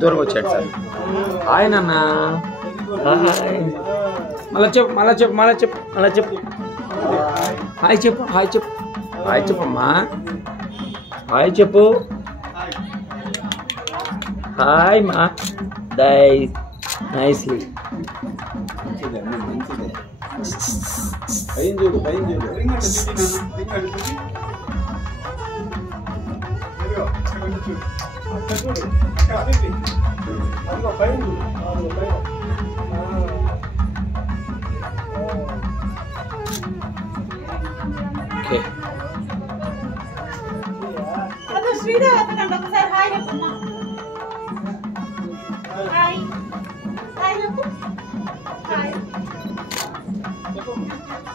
దూరం వచ్చాడు sir. Hi నాన్న. హాయ్. మళ్ళా చెప్పు మళ్ళా చెప్పు మళ్ళా చెప్పు మళ్ళా చెప్పు. హాయ్ చెప్పు హాయ్ చెప్పు హాయ్ చెప్పమ్మా. హాయ్ చెప్పు. హాయ్ మా. నైస్లీ. ఓకే.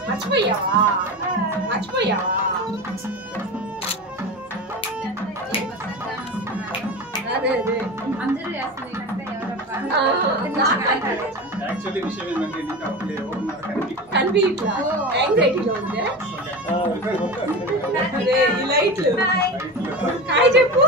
మర్చిపోయావా అదే అందరూ చేస్తుంది యాక్చువల్లీ విషయం ఏంటంటే నీకు అప్పుడు ఎవరు ఉన్నారు కనిపించట్లా యాంగ్జైటీలో ఉందే. అదే ఈ లైట్లు హాయ్ చెప్పు.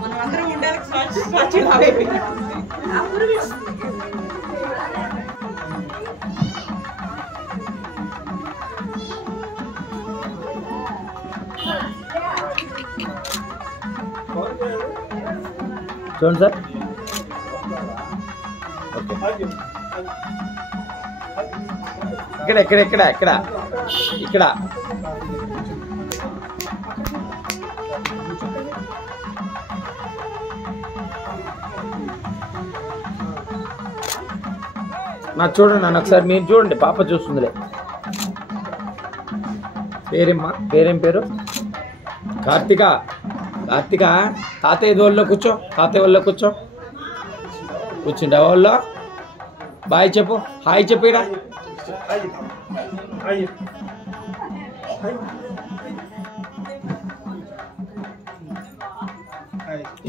మనం అందరం ఉండాలి. చూడండి సార్. ఓకే. ఇక్కడ ఇక్కడ ఇక్కడ ఇక్కడ ఇక్కడ నాకు చూడండి నన్ను ఒకసారి. మీరు చూడండి, పాప చూస్తుందిలే. పేరేమ్మా? పేరేం పేరు? కార్తిక. కార్తిక. తాతయ్య వాళ్ళలో కూర్చో. తాతయ్య వాళ్ళలో కూర్చో. కూర్చుంటే వాళ్ళలో బాయ్ చెప్పు. హాయ్ చెప్పు. ఇక్కడ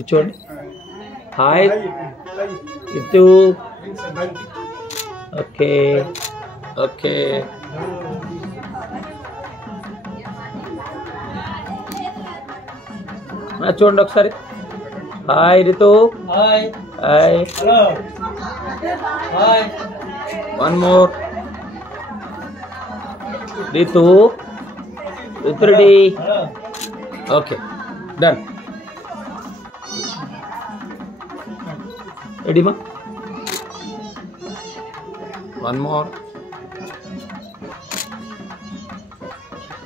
చూడండి. హాయ్ ఇటు. Okay okay. చూడండి ఒకసారి. Hi Ritu. Hi hi. Hi. One more. Ritu. Ritu ready. Okay done. రెడీమా? One more.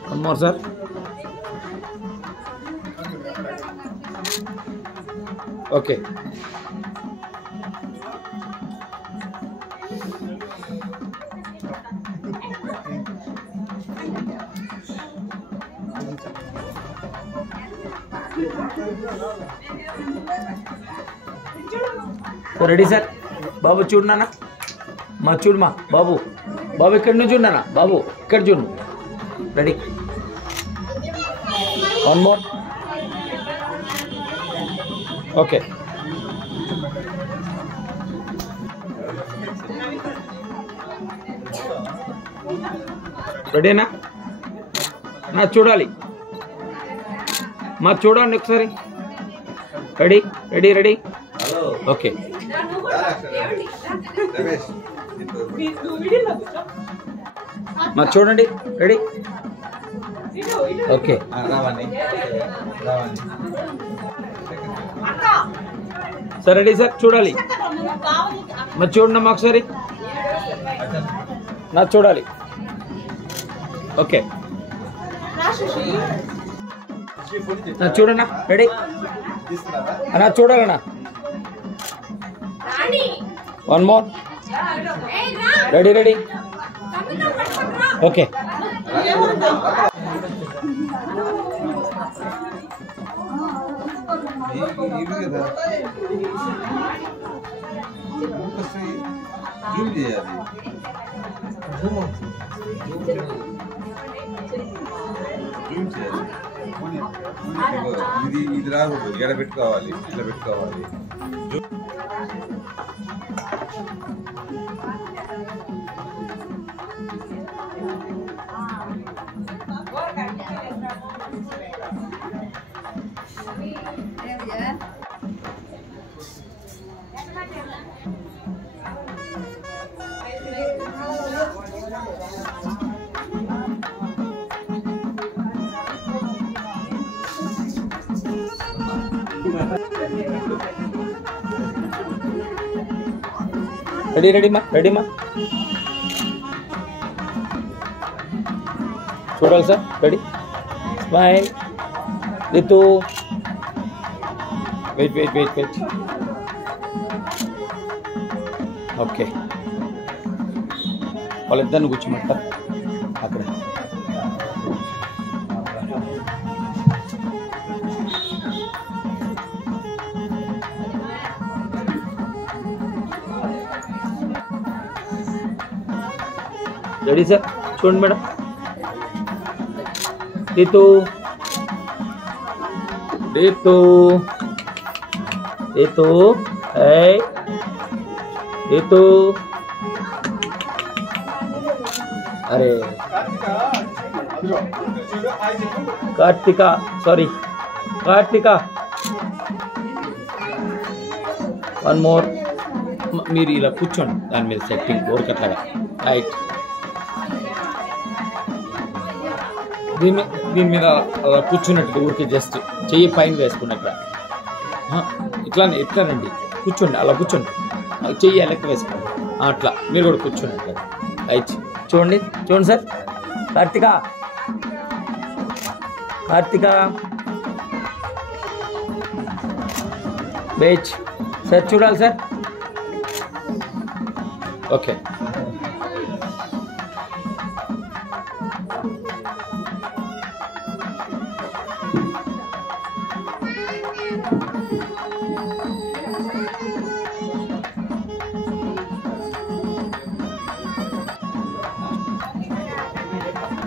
One more sir. Okay. Ready sir. బాబు చూడు నాన్న. మా చూడు మా బాబు. బాబు ఇక్కడ నుంచి చూడు నాన్న. బాబు ఇక్కడ చూడు. రెడీ. One more. ఓకే. రెడీనా? నా చూడాలి. మా చూడండి ఒకసారి. Ready ready ready okay. మా చూడండి ready okay. Sir ready sir చూడాలి. మరి చూడండి అమ్మా ఒకసారి. నా చూడాలి ఓకే. నా చూడన్నా రెడీ అన్నా చూడాలన్నా. One more ready ready okay. ఇది రాకూడదు, ఎడ పెట్టుకోవాలి, ఇట్లా పెట్టుకోవాలి. రెడీ రెడీమా రెడీమా చూడాలి sir. Ready smile Ritu wait wait wait wait okay. వాళ్ళిద్దరిని కూర్చోమంట అక్కడ. రెడీ సార్ చూడండి మేడం. రితు రితు రితు రితు అరే Karthika sorry Karthika one more. మీరు ఇలా కూర్చోండి దాని మీద సెట్టింగ్ ఊరికట్లాగా రైట్. దీని మీద అలా కూర్చున్నట్టు ఊరికి జస్ట్ చెయ్యి పైన వేసుకున్నట్టు ఇట్లానే ఇట్లానండి కూర్చోండి. అలా కూర్చోండి, చెయ్యి వెనక్కి వేసుకోండి అట్లా. మీరు కూడా కూర్చోండి రైట్. చూడండి చూడండి సార్. కార్తిక కార్తిక బేచ్ సార్ చూడాలి సార్ ఓకే.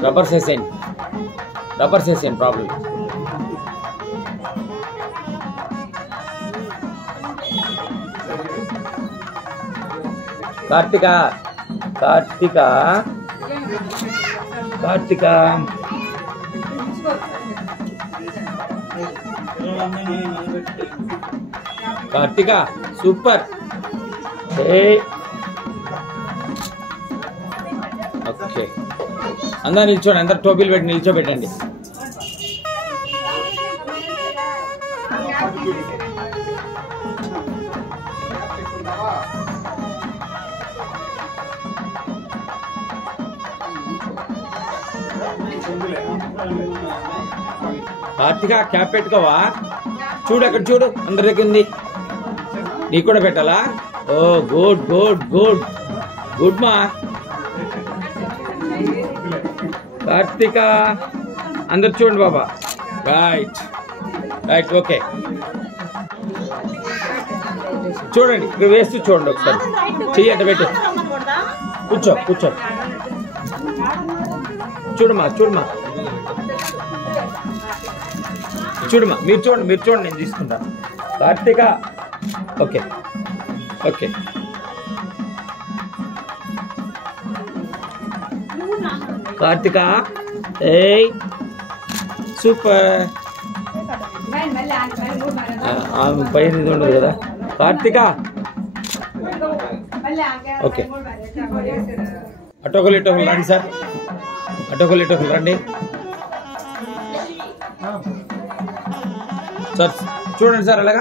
రబ్బర్ సేసేయండి problem. Karthika Karthika Karthika Karthika super. Okay అందరూ నిల్చోండి. అందరు టోపీలు పెట్టి నిల్చోబెట్టండి. కార్తిక క్యాప్ పెట్టుకోవా? చూడు అక్కడ చూడు, అందరి దగ్గర ఉంది. నీకు కూడా పెట్టాలా? ఓ గుడ్ గుడ్ గుడ్ గుడ్ మా కార్తిక. అందరు చూడండి బాబా. Right right okay. చూడండి ఇక్కడ వేస్తూ చూడండి ఒకసారి. చెయ్యి అట్ట పెట్టు. కూర్చో కూర్చో. చూడమ్మా చూడమ్మా చూడమ్మా. మీరు చూడండి మీరు చూడండి, నేను తీసుకుంటా. Karthika okay okay. కార్తిక ఏయ్ సూపర్. ఆమె పైన ఇది ఉండదు కదా. కార్తిక ఓకే, అటోకలు ఇటోకలు రండి సార్, అటోకలు ఇటోకలు రండి సార్. చూడండి సార్ అలాగా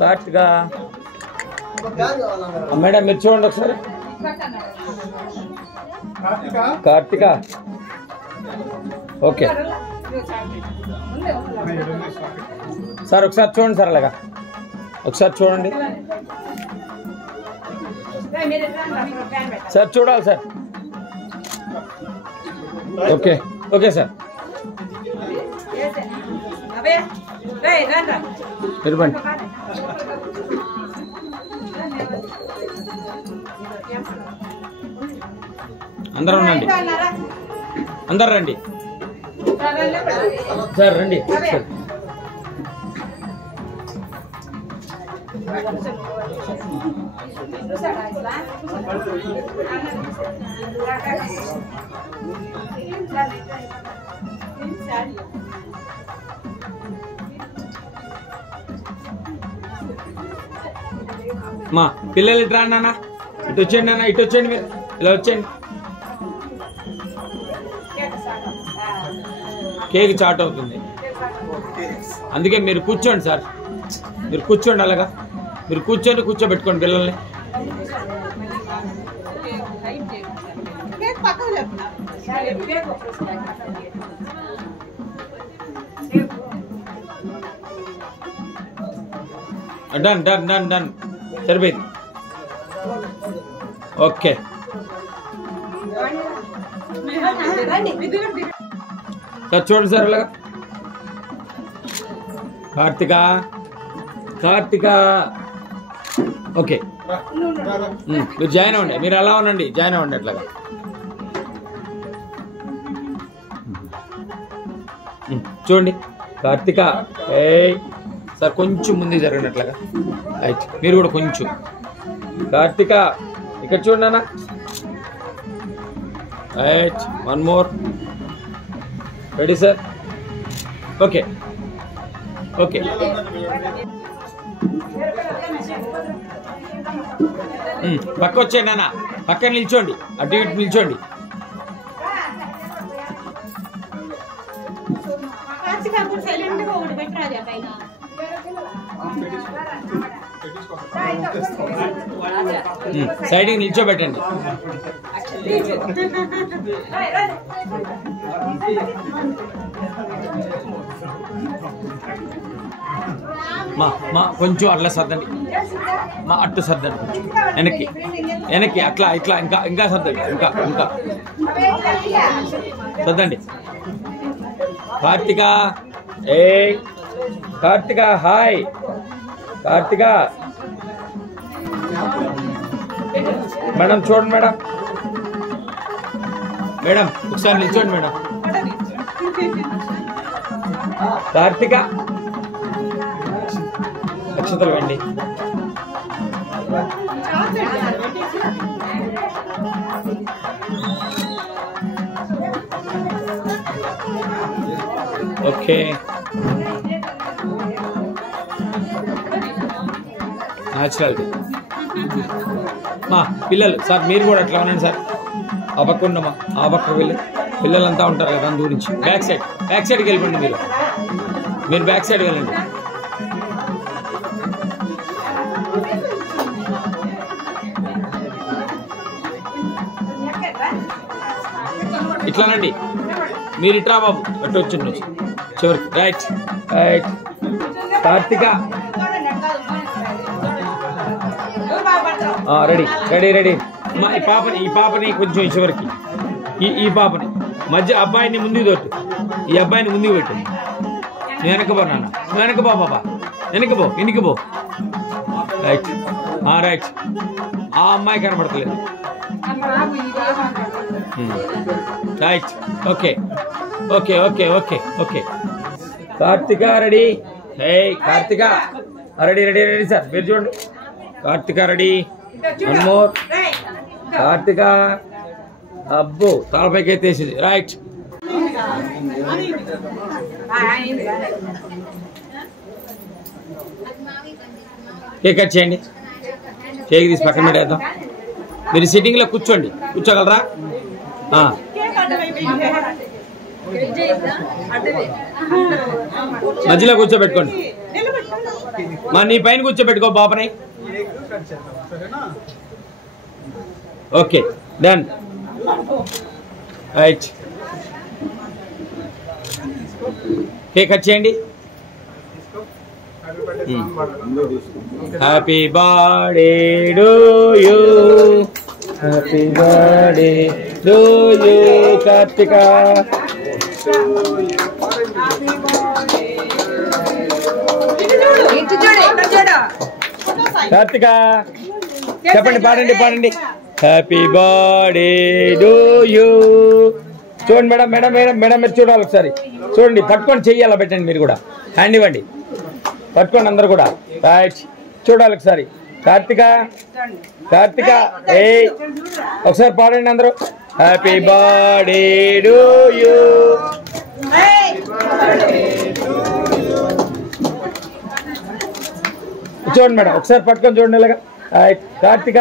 కార్తిక మేడం మీరు చూడండి ఒకసారి. కార్తిక ఓకే సార్ ఒకసారి చూడండి సార్ అలాగా ఒకసారి చూడండి సార్, చూడాలి సార్. ఓకే ఓకే సార్, నిలబండి. అందరూ ఉండండి, అందరు రండి సార్, రండి సార్. మా పిల్లలు ఇటు రాండి అన్న, ఇటు వచ్చేయండి అన్న, ఇటు వచ్చేయండి, మీరు ఇలా వచ్చేయండి. కేక్ చాట్ అవుతుంది, అందుకే మీరు కూర్చోండి సార్, మీరు కూర్చోండి అలాగా, మీరు కూర్చోబెట్టుకోండి పిల్లల్ని. డన్ డన్ డన్ డన్ సరిపోయింది. ఓకే సార్, చూడండి సార్ అలాగా. కార్తిక కార్తిక ఓకే, మీరు జాయిన్ అవ్వండి, మీరు అలా ఉండండి, జాయిన్ అవ్వండి అట్లాగా. చూడండి కార్తిక, ఏ సార్ కొంచెం ముందుకు జరగండి అట్లాగా. రైట్, మీరు కూడా కొంచెం. కార్తిక ఇక్కడ చూడండి అన్న. Right, one more. Ready sir? Okay okay. పక్క వచ్చేయండి అన్న, పక్కన నిల్చోండి, అటు ఇటు నిల్చోండి. సైడ్కి నిల్చోబెట్టండి. మా కొంచెం అట్లా సర్దండి, మా అట్టు సర్దండి, కొంచెం వెనక్కి వెనక్కి, అట్లా ఇట్లా, ఇంకా ఇంకా సర్దండి, ఇంకా ఇంకా సర్దండి. కార్తిక, ఏ కార్తిక, హాయ్ కార్తిక. మేడం చూడండి, మేడం మేడం ఒకసారి నిల్చోండి మేడం. కార్తిక అక్షతలు వెండి. Okay, naturality. మా పిల్లలు సార్, మీరు కూడా అట్లా ఉండండి సార్. ఆ పక్క ఉండమ్మా, ఆ పక్క వెళ్ళి పిల్లలంతా ఉంటారు కదా, దాని గురించి. బ్యాక్ సైడ్కి వెళ్ళిపోండి, మీరు బ్యాక్ సైడ్ వెళ్ళండి. ఇట్లానండి, మీరు ఇట్రా బాబు, అటు వచ్చింది చివరికి. Right right. Karthika ready ready ready. ఈ పాపని కొంచెం చివరికి, ఈ పాపని మధ్య, అబ్బాయిని ముందు తోటి. ఈ అబ్బాయిని ముందుకు పెట్టు. వెనక పో నాన్న, వెనక పో బాబా, వెనక పో, ఇంటికి పో. Right right. ఆ అమ్మాయి కనపడతలేదు. Right. Okay okay okay okay okay. Karthika ready. Hey Karthika ready ready ready sir. మీరు చూడండి. Karthika ready. One more. Karthika. అబ్బో తలపైకి ఎత్తేసింది. రైట్. కేక్ కట్ చేయండి. కేక్ తీసి పక్కన పెట్టేద్దాం. మీరు సిట్టింగ్లో కూర్చోండి. కూర్చోగలరా? మధ్యలో కూర్చోబెట్టుకోండి. మా నీ పైన కూర్చోబెట్టుకో బాబుని. Okay done. Right. Cake cut చేయండి. Happy birthday to you. Happy birthday to you Karthika. Karthika చెప్పండి, పాడండి పాడండి. హ్యాపీ బర్త్డే టు యూ. చూడండి మేడం, మేడం మేడం మేడం మీరు చూడాలి ఒకసారి. చూడండి, పట్టుకొని చెయ్యి అలా పెట్టండి. మీరు కూడా హ్యాండ్ ఇవ్వండి. పట్టుకోండి అందరు కూడా. రైట్. చూడాలి ఒకసారి. కార్తిక కార్తిక ఏ ఒకసారి పాడండి అందరూ. హ్యాపీ బర్త్డే టు యూ. చూడండి మేడం ఒకసారి పట్టుకొని చూడండి ఇలాగా. కార్తిక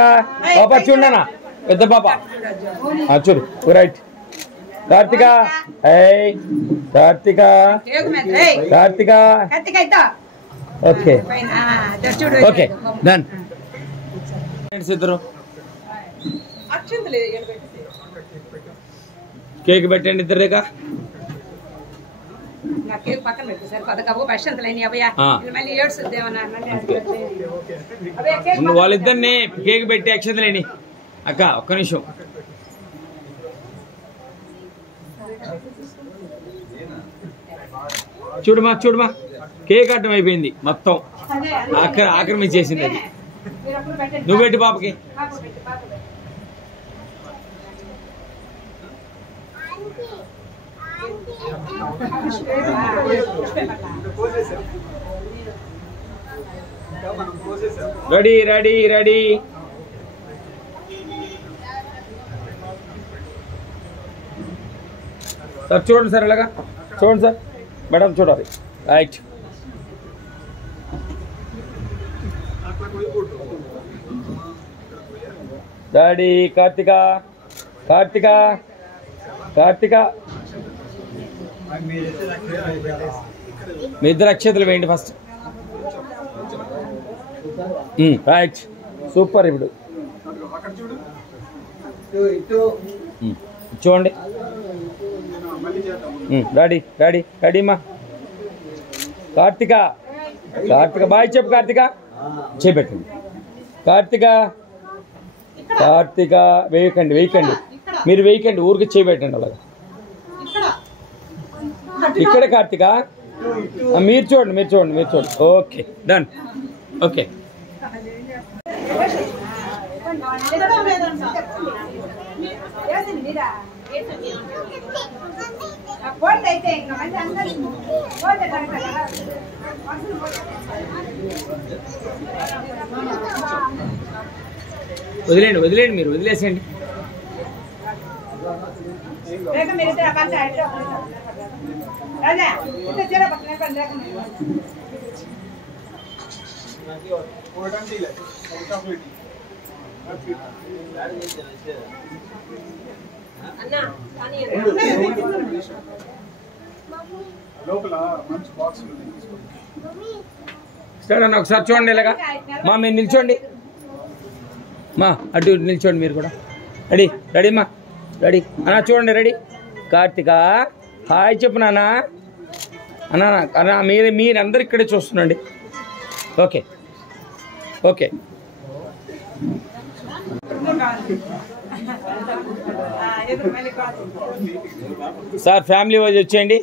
పాప చూడనా, పెద్ద పాప చూడు. Right. Karthika Karthika Karthika. Okay okay done. ఇద్దరు కేక్ పెట్టండి ఇద్దరుగా. వాళ్ళిద్దరిని కేక్ పెట్టి అక్షతలేని. అక్క ఒక్క నిమిషం. చూడమా చూడమా, కేక్ అడ్డం అయిపోయింది మొత్తం. ఆక్రమించేసింది అది. నువ్వు పెట్టి పాపకి. Ready ready ready. సార్ చూడండి సార్ ఇలాగా. చూడండి సార్. మేడం చూడాలి. రైట్. డాడీ కార్తిక కార్తిక కార్తిక. మీ ఇద్దరు అక్షతలు వేయండి ఫస్ట్. రైట్. సూపర్. ఇప్పుడు చూడండి. డాడీ డాడీ డాడీమా. కార్తిక కార్తిక బాయ్ చెప్పు. కార్తిక చేపెట్టండి. కార్తిక కార్తిక వేయకండి వేయకండి, మీరు వేయకండి, ఊరికి చేపెట్టండి అలాగా. ఇక్కడ కార్తిక మీరు చూడండి మీరు చూడండి మీరు చూడండి. Okay done. ఓకే వదిలేండి వదిలేండి, మీరు వదిలేసేయండి. ఒకసారి చూడండి ఇలాగా. మా మీరు నిల్చోండి. మా అటు నిల్చోండి మీరు కూడా. రెడీ రెడీ మా రెడీ అన్నా. చూడండి రెడీ. కార్తిక హాయ్ చెప్పు నాన్న. అన్నా అన్నా మీరందరూ ఇక్కడే చూస్తుండండి. Okay okay. Sir family wise వచ్చేయండి.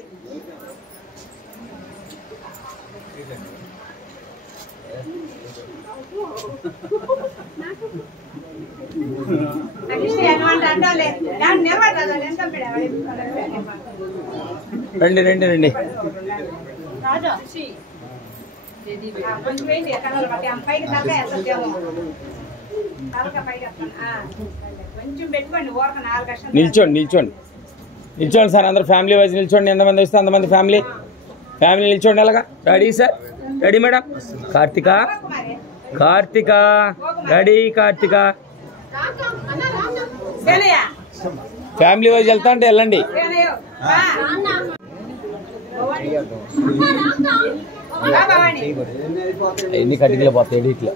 రండి రండి రండి. నిల్చోండి నిల్చోండి నిల్చోండి సార్, అందరు ఫ్యామిలీ వైజ్ నిల్చోండి. ఎంతమంది వస్తే అంతమంది ఫ్యామిలీ నిల్చోండి. అలాగా ready sir, ready madam. Karthika Karthika ready. Karthika family wise వెళ్తా అంటే వెళ్ళండి. ఎన్ని కటికలు పోతాయి ఇట్లా.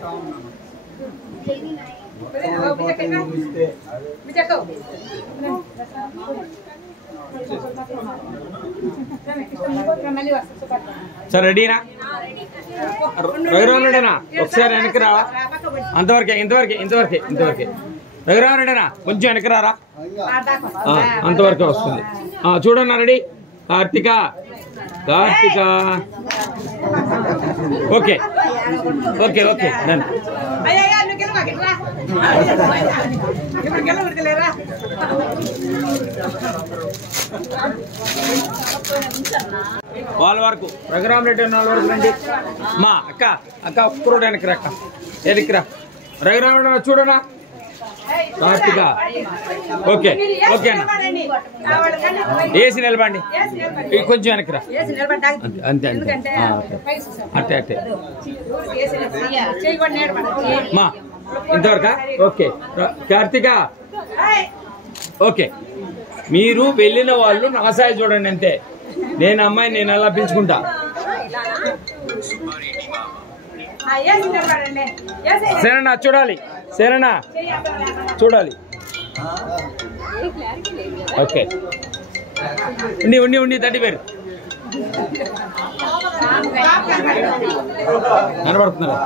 సార్ రెడీనా? రఘురామరెడ్డినా ఒకసారి వెనక్కి రావా? అంతవరకే ఇంతవరకే ఇంతవరకే ఇంతవరకే. రఘురామరెడ్డినా కొంచెం వెనక్కి రారా, అంతవరకే వస్తుంది. చూడన్నా ready. Karthika Karthika okay okay okay done. వాళ్ళ వరకు రఘురామరెడ్డి వాళ్ళ వరకు రండి. మా అక్క అక్క ఒక్కరోడు వెనక్కి రా, అక్క వెనక్కి రా. రఘురామరెడ్డి చూడనా? కార్తిక ఓకే ఓకే అన్న. ఏసి నిలబండి, కొంచెం వెనక్కి రా. అంతే అంతే అట్టే అట్టే మా ఇంతవరకా? Okay Karthika okay. మీరు వెళ్ళిన వాళ్ళు నా సాయి చూడండి అంతే. నేను అమ్మాయి నేను అలా పిలుచుకుంటా. సరేనా? చూడాలి సరేనా? చూడాలి. ఓకే ఉండి ఉండి ఉండి తండ్రి పేరు కనబడుతున్నారా?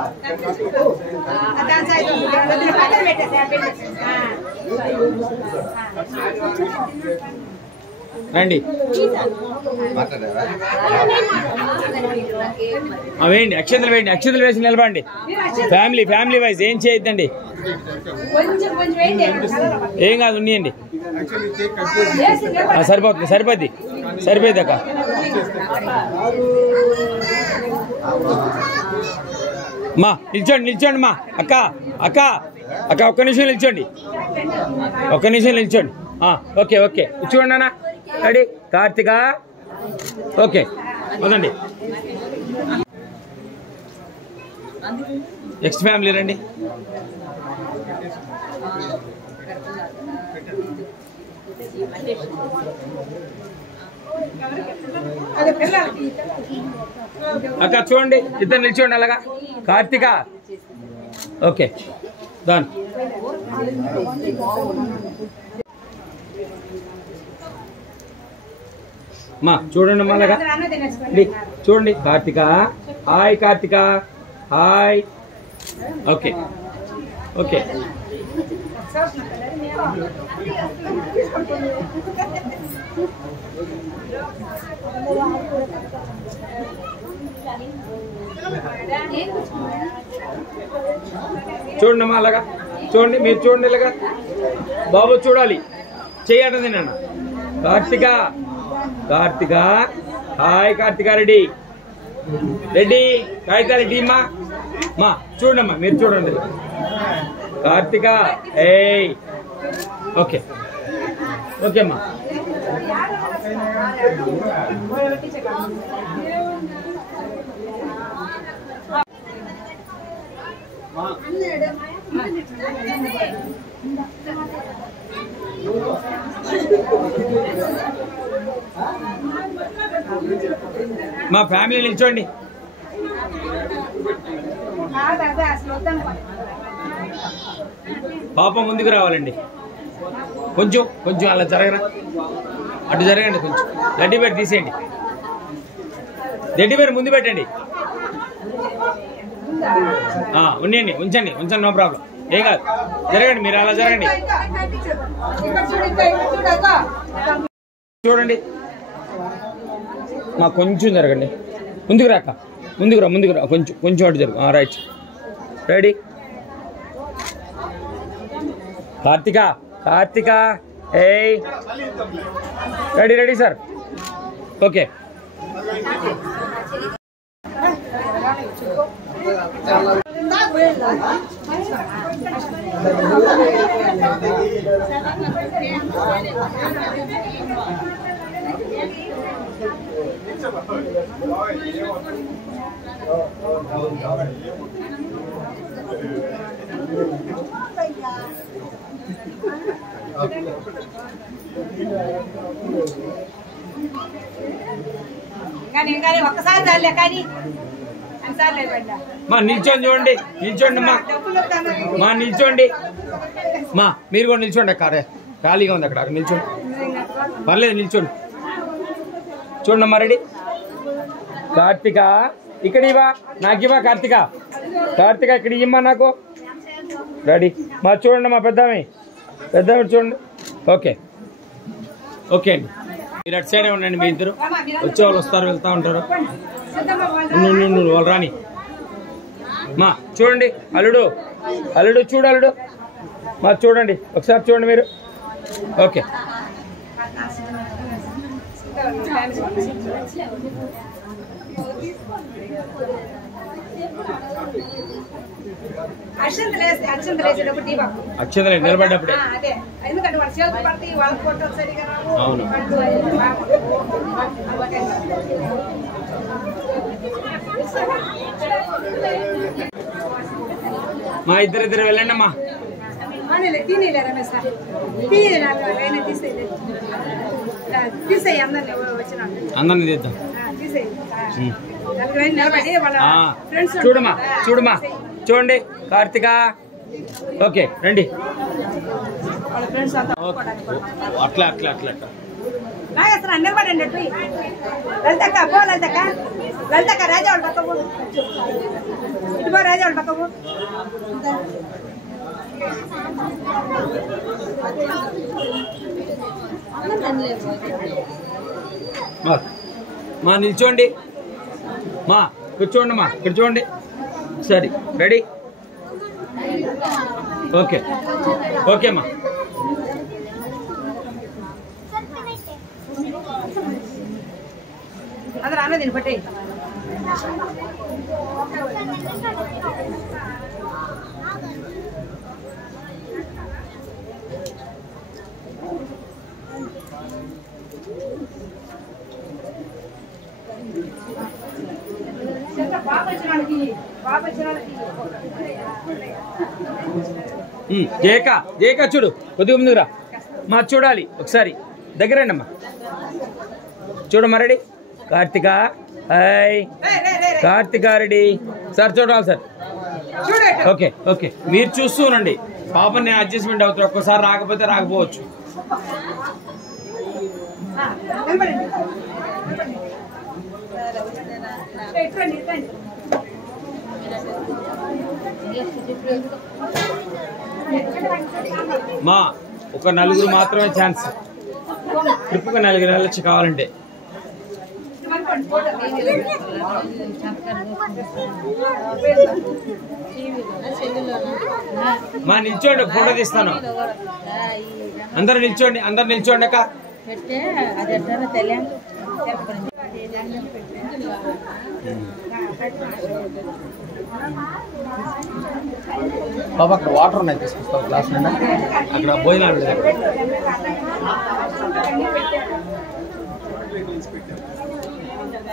రండి వేయండి, అక్షంతలు వేయండి. అక్షంతలు వేసి నిలబండి. ఫ్యామిలీ వైజ్ ఏం చేయొద్దండి. ఏం కాదు ఉన్నాయండి. సరిపోతుంది సరిపోద్ది సరిపోద్ది అక్క. మా నిల్చోండి నిల్చోండి. మా అక్క అక్క అక్క ఒక్క నిమిషం నిల్చోండి, ఒక్క నిమిషం నిల్చోండి. ఓకే ఓకే చూడండి అన్న. రెడీ కార్తిక ఓకే వదండి. నెక్స్ట్ ఫ్యామిలీ రండి. అక్క చూడండి, ఇద్దరు నిల్చోండి అలాగా. Karthika okay done. మా చూడండి మళ్ళగా చూడండి. Karthika hi, Karthika hi. Okay okay చూడండి అమ్మా అలాగా. చూడండి మీరు చూడండి ఇలాగా. బాబు చూడాలి, చెయ్యటది నాన్న. Karthika Karthika hi. Karthika ready ready. కాగితాలు రెడీ మా చూడమ్మా మీరు చూడండి. కార్తిక ఏయ్ ఓకే ఓకే అమ్మా. మా ఫ్యామిలీ నిల్చోండి. పాప ముందుకు రావాలండి. కొంచెం కొంచెం అలా జరగరా, అటు జరగండి. కొంచెం గడ్డి పేరు తీసేయండి, గడ్డి పేరు ముందు పెట్టండి. ఉండండి ఉంచండి ఉంచండి, నో ప్రాబ్లం, ఏం కాదు. జరగండి మీరు అలా జరగండి. చూడండి కొంచెం జరగండి, ముందుకు రాక ముందుకు రా కొంచెం అటు జరుగు రైట్ రెడీ కార్తిక ఏయ్ రెడీ సార్ ఓకే కానీ ఒక్కసారి చాలే కానీ మా నిల్చోండి మా నిల్చోండి మా మీరు కూడా నిల్చోండి అక్క ఖాళీగా ఉంది అక్కడ నిల్చోండి పర్లేదు నిల్చోండి చూడమ్మా రెడీ కార్తిక ఇక్కడ ఇవా నాకు ఇవా కార్తిక ఇక్కడ ఇమ్మా నాకు రెడీ మా చూడండి మా పెద్దమ్మ చూడండి ఓకే అండి మీరు అటు సైడే ఉండండి మీ ఇద్దరు వచ్చేవాళ్ళు వస్తారు వెళ్తూ ఉంటారు వాళ్ళు రాని మా చూడండి అల్లుడు చూడు మా చూడండి ఒకసారి చూడండి మీరు ఓకే అక్షంతలే నిలబడ్డప్పుడే అవును మా ఇద్దరు వెళ్ళండి అమ్మా అందరినీ తీద్దాం చూడమ్మా చూడండి కార్తిక ఓకే రండి అట్లా నిలబడండి లలితక్క రాజా వాళ్ళ పక్కకు ఇటుపో రాజా వాళ్ళ పక్కకు మా నిల్చోండి మా కూర్చోండి మా ఇక్కడ చూడండి సరే రెడీ ఓకే మా అందరూ అన్న దీన్ని పట్టే జయక చూడు కొద్దిగా ముందురా మా చూడాలి ఒకసారి దగ్గరండి అమ్మా చూడమ్మా రెడీ కార్తిక రెడీ సార్ చూడాలి సార్ ఓకే మీరు చూస్తూనండి పాపని నేను అడ్జస్ట్మెంట్ అవుతారు ఒక్కసారి రాకపోతే రాకపోవచ్చు మా ఒక నలుగురు మాత్రమే ఛాన్స్ ట్రిప్కి 4 నెలలు కావాలంటే మా నిల్చోండి ఫోటో తీస్తాను అందరు నిల్చోండి అక్క బాబా అక్కడ వాటర్ ఉన్నాయి తీసుకొస్తావు క్లాస్ నుండి అక్కడ భోజనాలు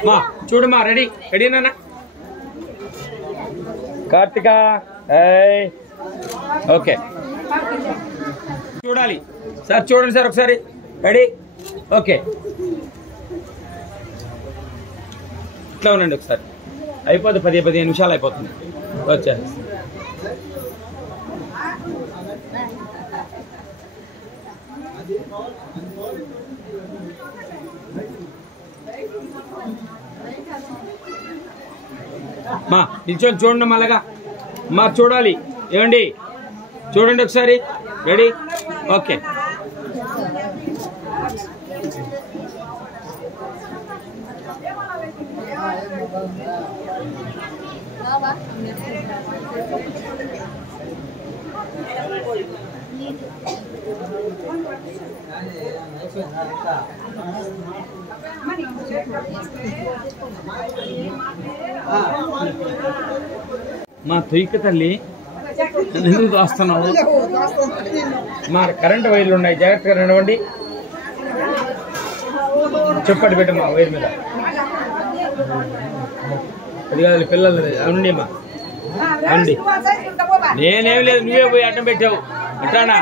మా చూడమ్మా రెడీనా కార్తిక ఓకే చూడాలి సార్ చూడండి సార్ ఒకసారి రెడీ ఓకే ఇట్లా ఉండండి ఒకసారి అయిపోతుంది 10-15 నిమిషాలు అయిపోతుంది వచ్చారు మా నిల్చొని చూడండి మళ్ళగా మా చూడాలి ఏమండి చూడండి ఒకసారి రెడీ ఓకే మా తొయ్యక తల్లి ఎందుకు దోస్తున్నావు? మా కరెంటు వైర్లు ఉన్నాయి, జాగ్రత్తగా నడవండి. చెప్పండి బిడ్డ మా వైర్ మీద అది కాదు పిల్లలు అవునండి అమ్మా అవునండి. నేనేం లేదు, నువ్వే పోయి అడ్డం పెట్టావు అట్లానా?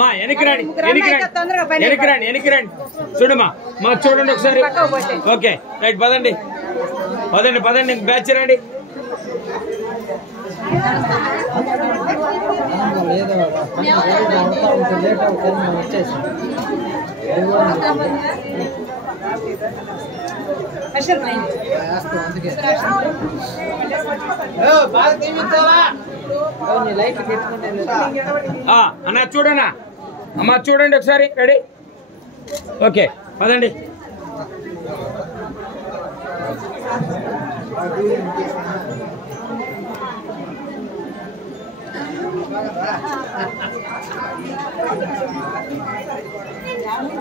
మా వెనక్కి రాండి, వెనక్కి రండి చూడమ్మా. మా చూడండి ఒకసారి. ఓకే రైట్, పదండి పదండి బ్యాచ్ రండి. అన్న చూడనా అమ్మా, చూడండి ఒకసారి. రెడీ? ఓకే పదండి.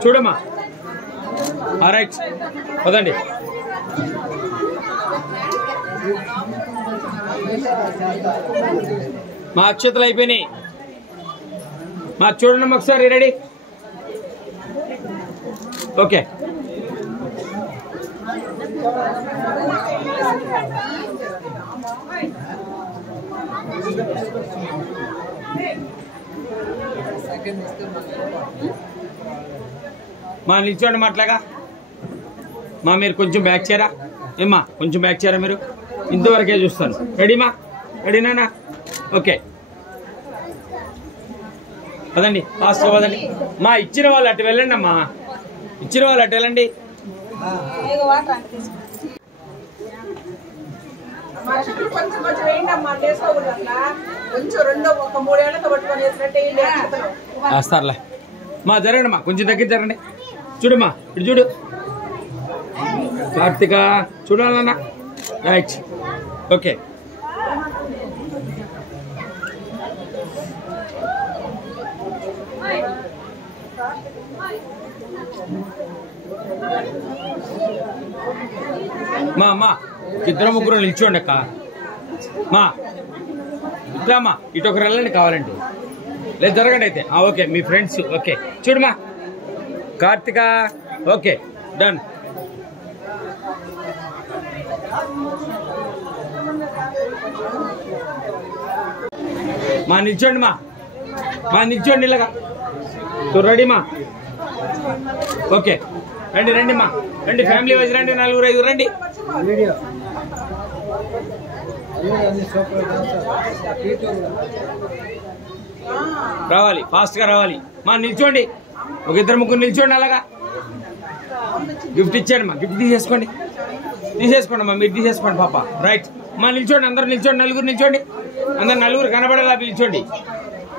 చూడమ్మా. రైట్ పదండి. మా అక్షతలు అయిపోయినాయి. మా చూడండి ఒకసారి. రెడీ? ఓకే మా నిల్చోండి మాట్లాగా. మా మీరు కొంచెం బ్యాక్ చేయరా ఏమ్మా, కొంచెం బ్యాక్ చేయరా మీరు. ఇంతవరకే చూస్తాను. రెడీమా? రెడీనా? ఓకే పదండి, ఫాస్ట్గా పదండి. మా ఇచ్చిన వాళ్ళు అటు వెళ్ళండి అమ్మా, ఇచ్చిన వాళ్ళు అటు వెళ్ళండి. వస్తారులే మా, జరగండి మా, కొంచెం దగ్గర జరగండి. చూడమ్మా, ఇటు చూడు. కార్తిక చూడాలన్నా. Right okay. మా ఇద్దరు ముగ్గురు నిల్చోండి అక్క. మా ఇట్రామా, ఇటు ఒకరు వెళ్ళండి కావాలంటే. లేదు జరగండి అయితే. ఓకే మీ ఫ్రెండ్స్. ఓకే చూడమా. Karthika okay done. మా నిల్చోండి మా నిల్చోండి ఇలాగా. రెడీ మా? ఓకే రండి మా, రండి ఫ్యామిలీ వైజ్ రండి, 4-5 రండి. రావాలి, ఫాస్ట్ గా రావాలి. మా నిల్చోండి, ఒక ఇద్దరు ముగ్గురు నిల్చోండి అలాగా. గిఫ్ట్ ఇచ్చాడు మా, గిఫ్ట్ తీసేసుకోండి మా, మీరు తీసేసుకోండి పాప. రైట్ మా నిల్చోండి, అందరు నిల్చోండి, 4 నిల్చోండి. అందరు 4 కనబడేలా పిలిచోండి.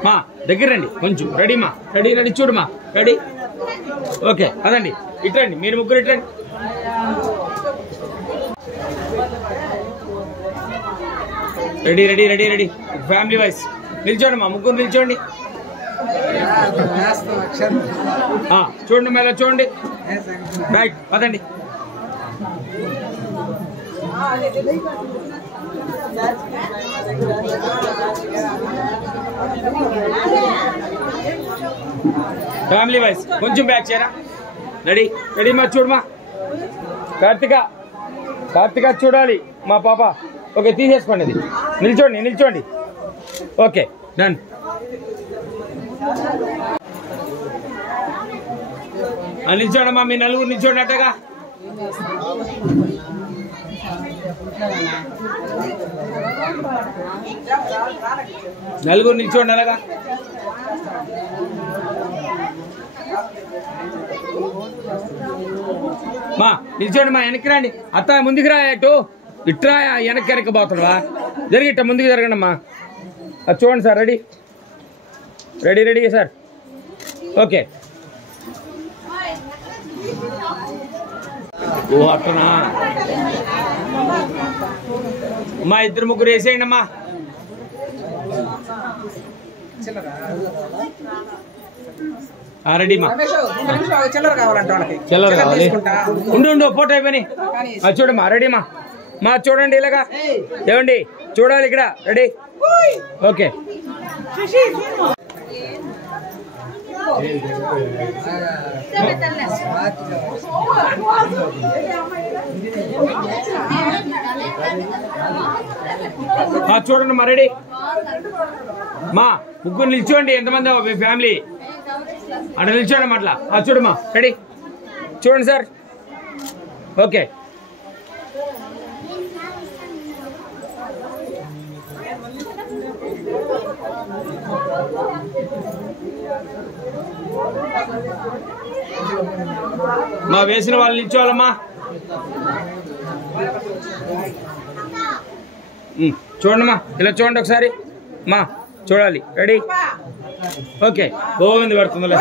మా దగ్గర రండి కొంచెం. రెడీ మా? రెడీ చూడు మా. రెడీ ఓకే అదండి. ఇట్రండి మీరు ముగ్గురు, ఇట్రండి. రెడీ ఫ్యామిలీ వైజ్ నిల్చోండి మా, ముగ్గురు నిల్చోండి. చూడండి మేళ చూడండి. రైట్ పదండి. ఫ్యామిలీ వైజ్ కొంచెం బ్యాక్ చేయరా. రెడీ మా, చూడమా. కార్తిక చూడాలి మా పాప. ఓకే తీసేసుకోండి, ఇది నిల్చోండి. Okay done. నిల్చోండమ్మా, మీ 4 నిల్చోండి అట్టగా. నలుగురు నిల్చోండి అలాగా. మా నిల్చోండి మా, వెనక్కి రండి. అత్త ముందుకు రా, అటు ఇట్రా, వెనక్కి పోతున్నావా? జరిగిట్ట ముందుకు జరగండి అమ్మా. అది చూడండి సార్. Ready sir. ఓకే ఓ అట్టనా. అమ్మా ఇద్దరు ముగ్గురు వేసేయండి అమ్మా. రెడీ మా చిల్లర కావాలంట వాళ్ళకి. చిల్లర కావాలి. ఉండు ఫోటో అయిపోయి చూడమ్మా. రెడీ మా చూడండి ఇలాగా ఏమండి చూడాలి ఇక్కడ. Ready okay. చూడండి మా రెడీ మా ముగ్గురు నిల్చోండి. ఎంతమంది మీ ఫ్యామిలీ అక్కడ నిల్చోండి మా అట్లా. చూడమ్మా రెడీ చూడండి సార్. ఓకే మా వేసిన వాళ్ళు నిల్చోవాలమ్మా. చూడండి ఇలా చూడండి ఒకసారి మా చూడాలి. Ready okay. గోవింద పెడుతుందిలే.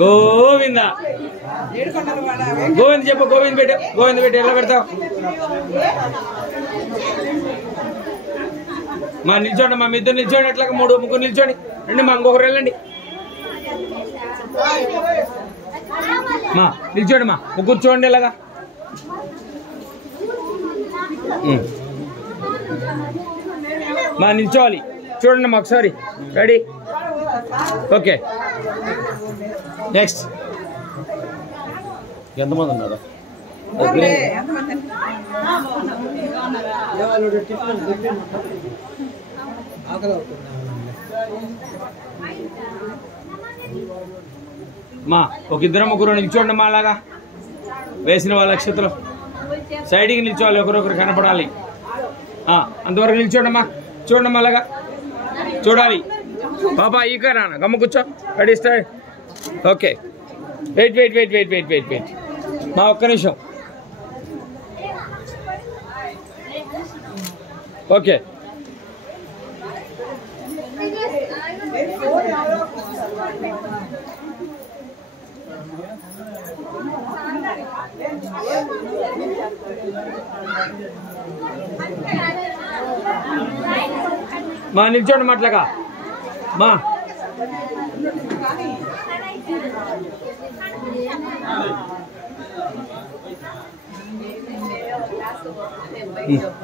గోవింద గోవింద చెప్పు. గోవింద పెట్టి ఎలా పెడతావు మా నిల్చోండి. మా ఇద్దరు నిల్చోండి. అట్లాగా ముగ్గురు నిల్చోండి. రండి మా ఇంకొకరు వెళ్ళండి. మా నిల్చోండి. మా ముగ్గురు చూడండి ఇలాగా. మా నిల్చోవాలి. చూడండి మా ఒకసారి. Ready okay. నెక్స్ట్ ఎంతమంది ఉన్నారు? మా ఒక ఇద్దరు ముగ్గురు నిల్చోండి మా అలాగా. వేసిన వాళ్ళ నక్షత్రం సైడ్కి నిల్చోవాలి. ఒకరొకరు కనపడాలి. అంతవరకు నిల్చోండమ్మా. చూడండి అలాగా చూడాలి. బాబా ఈక రానా గమ్మ కూర్చో. Ready start. ఓకే వెయిట్ మా ఒక్క నిమిషం. ఓకే మా నిల్చోండి మాట్లాగా మా.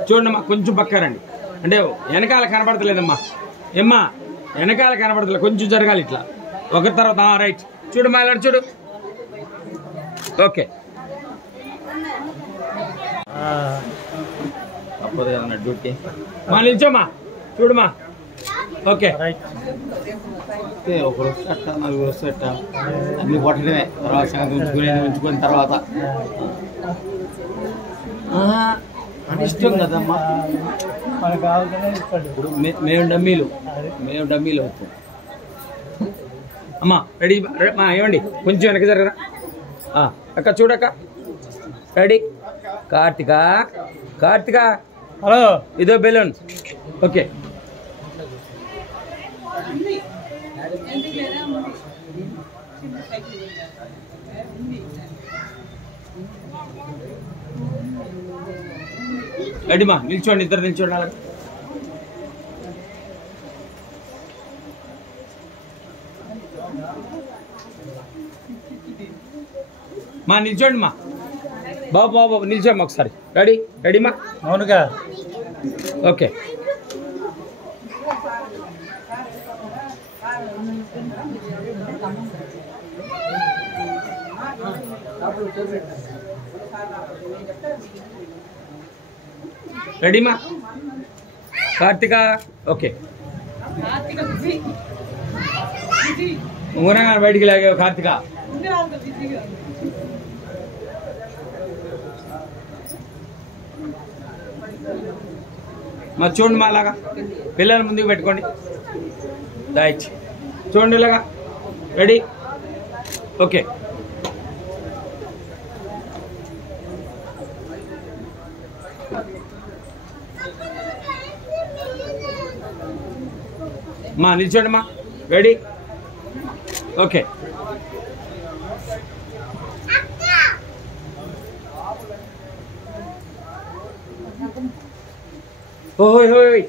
చూడమ్మా కొంచెం పక్కారండి. అంటే వెనకాల కనపడతలేదమ్మా. ఏమ్మా వెనకాల కనపడతలేదు. కొంచెం జరగాలి ఇట్లా ఒక తర్వాత. రైట్ చూడమ్మా ఇలా చూడు. ఓకే అప్పుడు డ్యూటీ మా నిల్చోమ్మా. చూడమ్మా ఓకే. ఒకరు వస్తట నలుగురు వస్తట అన్ని కొట్టడమే. తర్వాత సంగతి ఉంచుకుని తర్వాత ఇష్టం కదమ్మా. ఇప్పుడు మేము డమ్మీలు అవుతాం అమ్మా. రెడీ మా ఏమండి కొంచెం వెనక జరగరా అక్క. చూడక్క రెడీ. కార్తిక హలో ఇదో బెలూన్. ఓకే రెడీమా. నిల్చోండి. ఇద్దరు నిల్చోండి అలాగే. మా నిల్చోండి మా. బాబు నిల్చోమ్మా ఒకసారి. రెడీమా. అవునుగా ఓకే. రెడీమా. కార్తిక ఓకే. బయటికి లాగే కార్తిక. మా చూడండి మా అలాగా. పిల్లలు ముందుకు పెట్టుకోండి. రైట్ చూడండి ఇలాగా. Ready okay. మా నిల్చోండి మా. Ready okay. ఓయ్ ఓయ్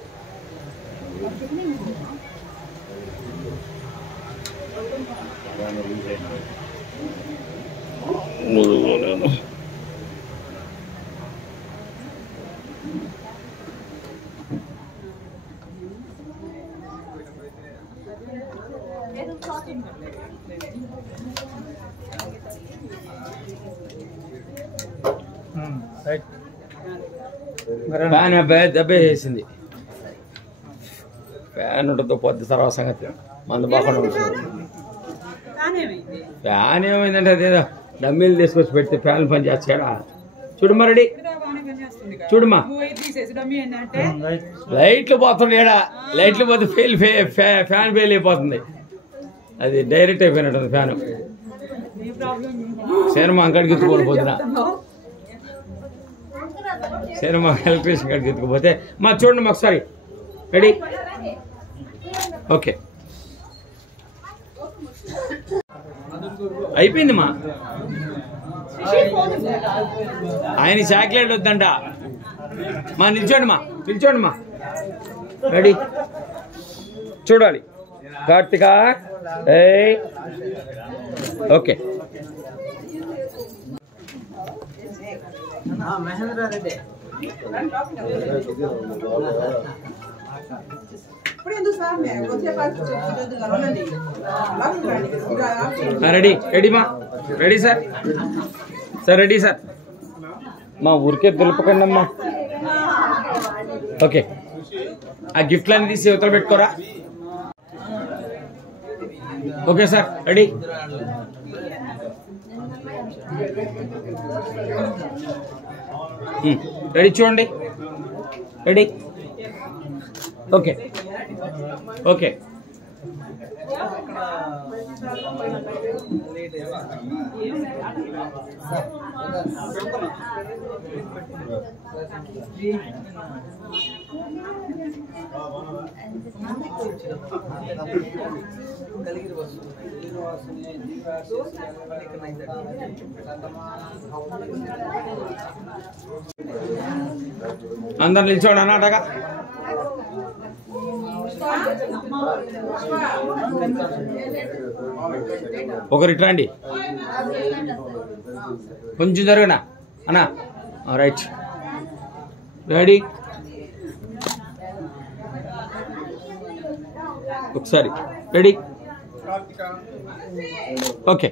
ఫ్యాన్ దెబ్బ వేసింది. ఫ్యాన్ ఉంటుందో పొద్దు తర్వాత సంగతి మందు బాగా ఫ్యాన్ ఏమైందంటే అదేదో డమ్మీలు తీసుకొచ్చి పెడితే ఫ్యాన్ పని చేస్తాడా చూడమ్మా రెడీ చూడమ్మా లైట్లు పోతుంది ఏడా లైట్లు పోతే ఫ్యాన్ ఫెయిల్ అయిపోతుంది. అది డైరెక్ట్ అయిపోయినట్టుంది ఫ్యాన్. సినిమా అంకడికి ఎత్తుకోని పోతున్నా సినిమా ఎలక్ట్రీషియన్ కాడికి ఎత్తుకుపోతే మా చూడండి ఒకసారి రెడీ ఓకే అయిపోయింది మా ఆయన చాక్లెట్ వద్దంట మా నిల్చోండి మా రెడీ చూడాలి కార్తిక ఓకే రెడీ రెడీమా రెడీ సార్ రెడీ సార్ మా ఊరికే దులపకండి అమ్మా. ఓకే ఆ గిఫ్ట్లన్నీ తీసి యువతలు పెట్టుకోరా. ఓకే సార్ రెడీ రెడీ చూడండి రెడీ ఓకే ఓకే అందరు నిల్చోండి అన్నట్టుగా. ఒకరు ఇట్రండి కొంచెం జరగనా అన్నా రైట్ రెడీ ఒకసారి రెడీ ఓకే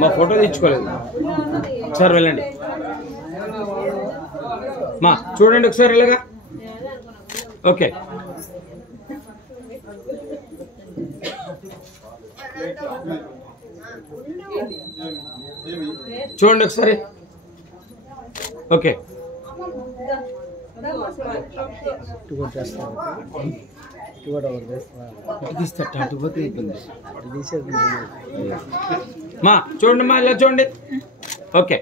మా ఫోటో తెచ్చుకోలేదు ఒకసారి వెళ్ళండి మా చూడండి ఒకసారి ఇలాగా ఓకే చూడండి ఒకసారి ఓకే మా చూడండి మా ఇలా చూడండి ఓకే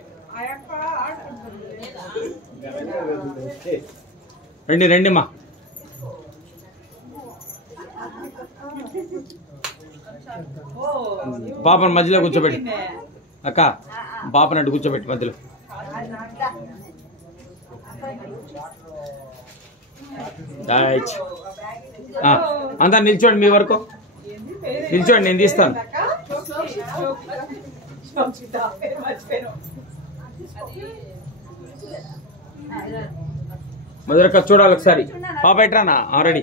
రండి రండి మా పాపను మధ్యలో కూర్చోబెట్టి అక్క పాపను అడ్డు కూర్చోబెట్టి మధ్యలో అంతా నిల్చోండి మీ వరకు నిల్చోండి నేను తీస్తాను మధురక్క చూడాలి ఒకసారి పాప ఎట్రానా రెడీ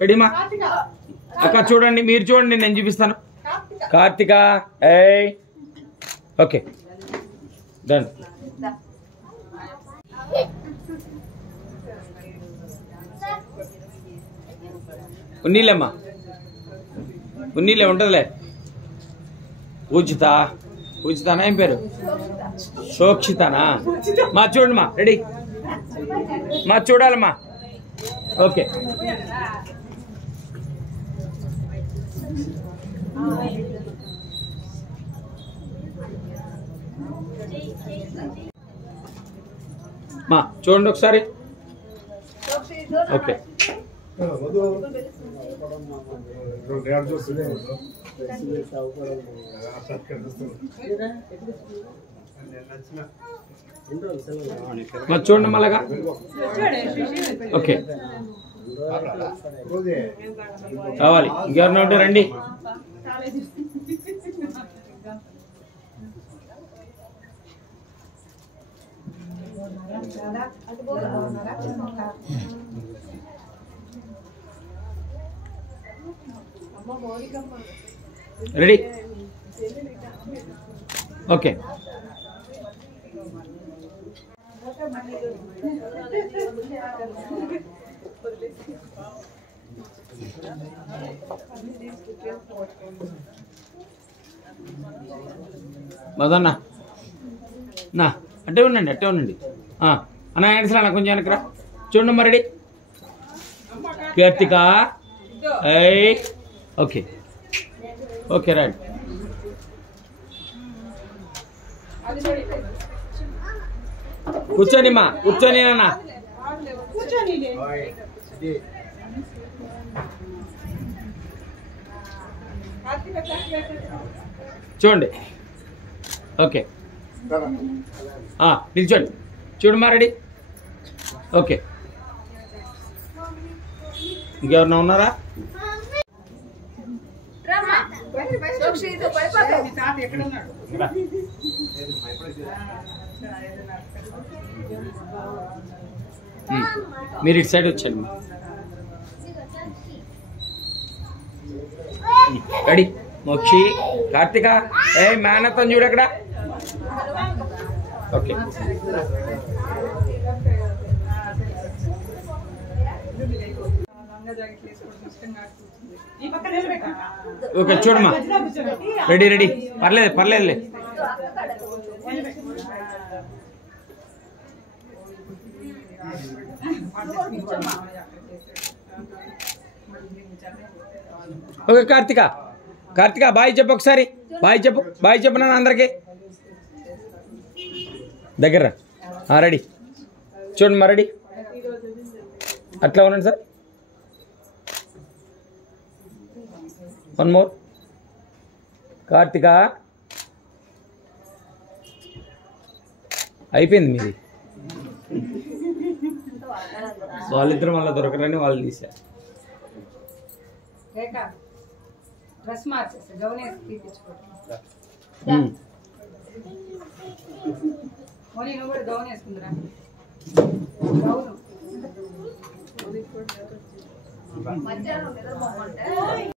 రెడీమా అక్క చూడండి మీరు చూడండి నేను చూపిస్తాను కార్తిక ఓకే డన్ ఉన్నీలేమ్మా ఉన్నీలే ఉంటుందిలే పూజితానా ఏం పేరు శోక్షితానా మా చూడండి మా రెడీ మా చూడాలమ్మా ఓకే మా చూడండి ఒకసారి ఓకే మరి చూడండి మళ్ళగా. ఓకే కావాలి. ఇంకెవరిని ఉంటే రండి. రెడీ? ఓకే. మదన్న నా అట్టే ఉండండి, అట్టే ఉండండి. అన్న ఆన్సర్ అన్న కొంచెం వెనకరా. చూడండి మరి. Ready? Karthika. Okay okay right. కూర్చొని మా కూర్చొని అన్న. చూడండి. ఓకే నిల్చోండి. చూడు మా. రెడీ? ఓకే. ఇంకెవరన్నా ఉన్నారా? మీరు ఇటు సైడ్ వచ్చండి. రెడీ? మోక్షి, కార్తిక, మేనత్తం చూడు అక్కడ. ఓకే ఓకే చూడమ్మా. Ready ready. పర్లేదు పర్లేదులే. ఓకే కార్తిక. కార్తిక బాయ్ చెప్పు ఒకసారి. బాయ్ చెప్పు. బాయ్ చెప్పు నాన్న అందరికి. దగ్గర రెడీ? చూడండి మా. రెడీ? అట్లా ఉండండి సార్. One more. కార్తిక అయిపోయింది మీది. వాళ్ళిద్దరు మళ్ళీ దొరకరని వాళ్ళు తీశారు. మధ్యాహ్నం